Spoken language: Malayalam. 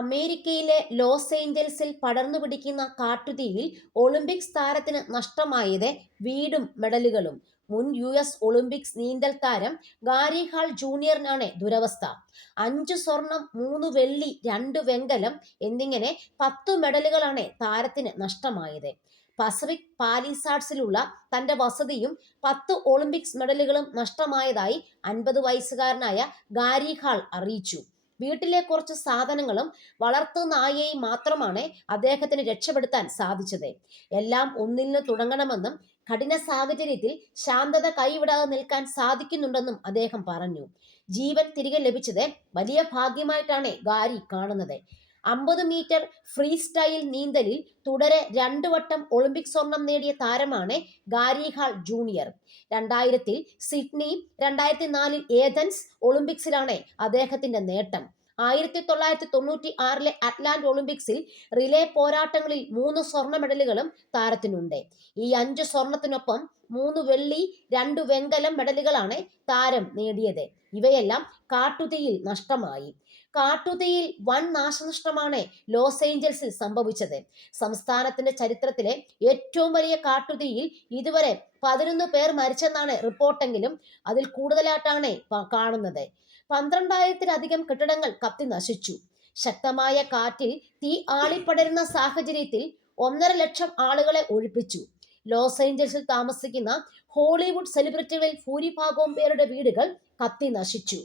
അമേരിക്കയിലെ ലോസ് ഏഞ്ചൽസിൽ പടർന്നു പിടിക്കുന്ന കാട്ടുതീയിൽ ഒളിമ്പിക്സ് താരത്തിന് നഷ്ടമായത് വീടും മെഡലുകളും. മുൻ യു എസ് ഒളിമ്പിക്സ് നീന്തൽ താരം ഗാരി ഹാൾ ജൂനിയറിനാണ് ദുരവസ്ഥ. അഞ്ച് സ്വർണം മൂന്ന് വെള്ളി രണ്ട് വെങ്കലം എന്നിങ്ങനെ പത്തു മെഡലുകളാണ് താരത്തിന് നഷ്ടമായത്. പസഫിക് പാലിസാഡ്സിലുള്ള തന്റെ വസതിയും പത്ത് ഒളിമ്പിക്സ് മെഡലുകളും നഷ്ടമായതായി അൻപത് വയസ്സുകാരനായ ഗാരി ഹാൾ അറിയിച്ചു. വീട്ടിലെ കുറച്ച് സാധനങ്ങളും വളർത്തു നായയെ മാത്രമാണ് അദ്ദേഹത്തിന് രക്ഷപ്പെടുത്താൻ സാധിച്ചത്. എല്ലാം ഒന്നിൽ നിന്ന് തുടങ്ങണമെന്നും കഠിന സാഹചര്യത്തിൽ ശാന്തത കൈവിടാതെ നിൽക്കാൻ സാധിക്കുന്നുണ്ടെന്നും അദ്ദേഹം പറഞ്ഞു. ജീവൻ തിരികെ ലഭിച്ചത് വലിയ ഭാഗ്യമായിട്ടാണ് ഗാരി കാണുന്നത്. അമ്പത് മീറ്റർ ഫ്രീ സ്റ്റൈൽ നീന്തലിൽ തുടരെ രണ്ടു വട്ടം ഒളിമ്പിക് സ്വർണം നേടിയ താരമാണ് ഗാരിഹാൾ ജൂനിയർ. രണ്ടായിരത്തിൽ സിഡ്നി രണ്ടായിരത്തി നാലിൽ ഏതൻസ് ഒളിമ്പിക്സിലാണ് അദ്ദേഹത്തിന്റെ നേട്ടം. ആയിരത്തി തൊള്ളായിരത്തി തൊണ്ണൂറ്റി ആറിലെ അറ്റ്ലാന്റ് ഒളിമ്പിക്സിൽ റിലേ പോരാട്ടങ്ങളിൽ മൂന്ന് സ്വർണ മെഡലുകളും താരത്തിനുണ്ട്. ഈ അഞ്ച് സ്വർണത്തിനൊപ്പം മൂന്ന് വെള്ളി രണ്ട് വെങ്കലം മെഡലുകളാണ് താരം നേടിയത്. ഇവയെല്ലാം കാട്ടുതീയിൽ നഷ്ടമായി. കാട്ടുതീയിൽ വൻ നാശനഷ്ടമാണ് ലോസ് ഏഞ്ചൽസിൽ സംഭവിച്ചത്. സംസ്ഥാനത്തിന്റെ ചരിത്രത്തിലെ ഏറ്റവും വലിയ കാട്ടുതീയിൽ ഇതുവരെ പതിനൊന്ന് പേർ മരിച്ചെന്നാണ് റിപ്പോർട്ടെങ്കിലും അതിൽ കൂടുതലായിട്ടാണ് കാണുന്നത്. പന്ത്രണ്ടായിരത്തിലധികം കെട്ടിടങ്ങൾ കത്തി നശിച്ചു. ശക്തമായ കാറ്റിൽ തീ ആളിപ്പടരുന്ന സാഹചര്യത്തിൽ ഒന്നര ലക്ഷം ആളുകളെ ഒഴിപ്പിച്ചു. ലോസ് ഏഞ്ചൽസിൽ താമസിക്കുന്ന ഹോളിവുഡ് സെലിബ്രിറ്റികളിൽ ഭൂരിഭാഗവും പേരുടെ വീടുകൾ കത്തി നശിച്ചു.